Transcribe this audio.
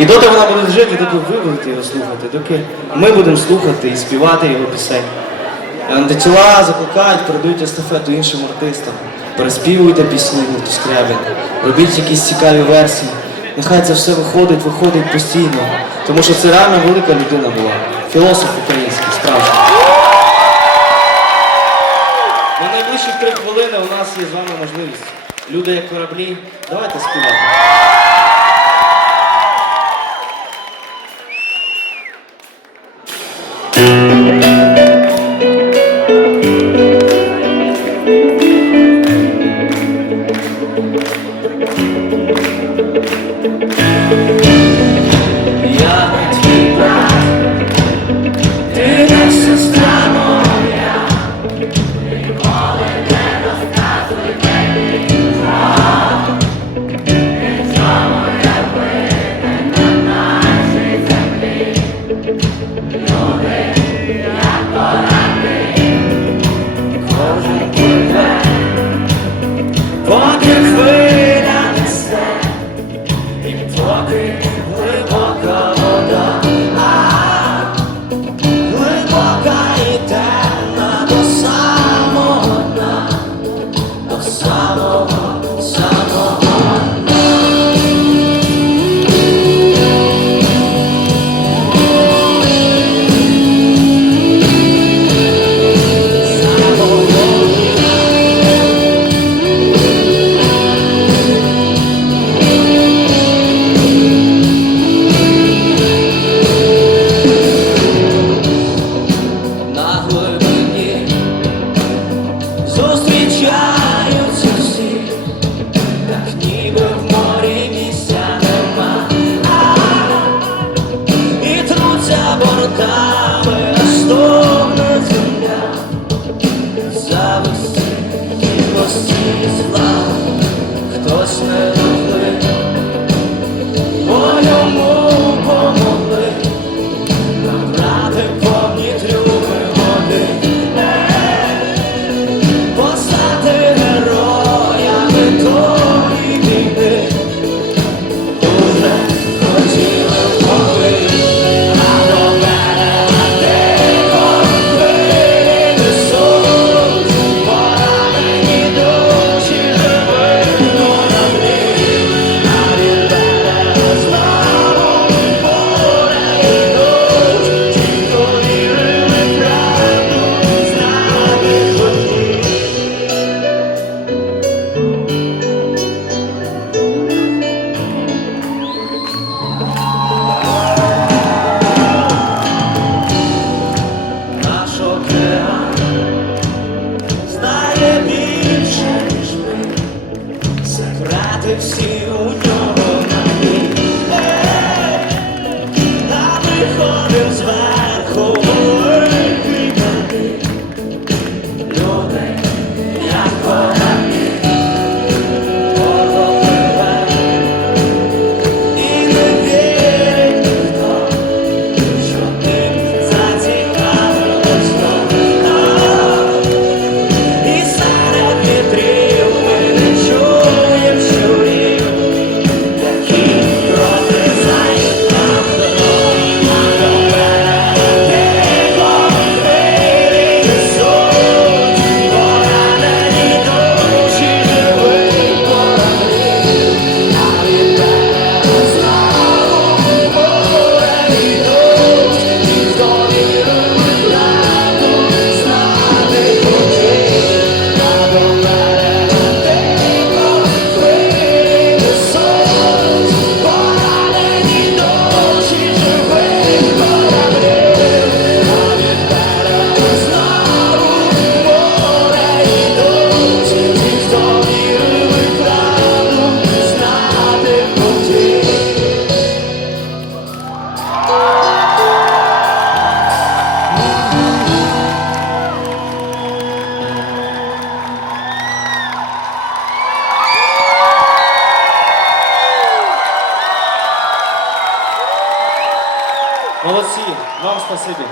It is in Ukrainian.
І доти вона буде жити, доти ви будете його слухати, доки ми будемо слухати і співати його пісень. Антитіла закликають, передають естафету іншим артистам. Переспівуйте пісні до скрябін, робіть якісь цікаві версії. Нехай це все виходить, виходить постійно, тому що це реально велика людина була. Філософ український, справжній. На найближчі три хвилини у нас є з вами можливість. Люди як кораблі, давайте співати. could see. Молодці, вам спасибі.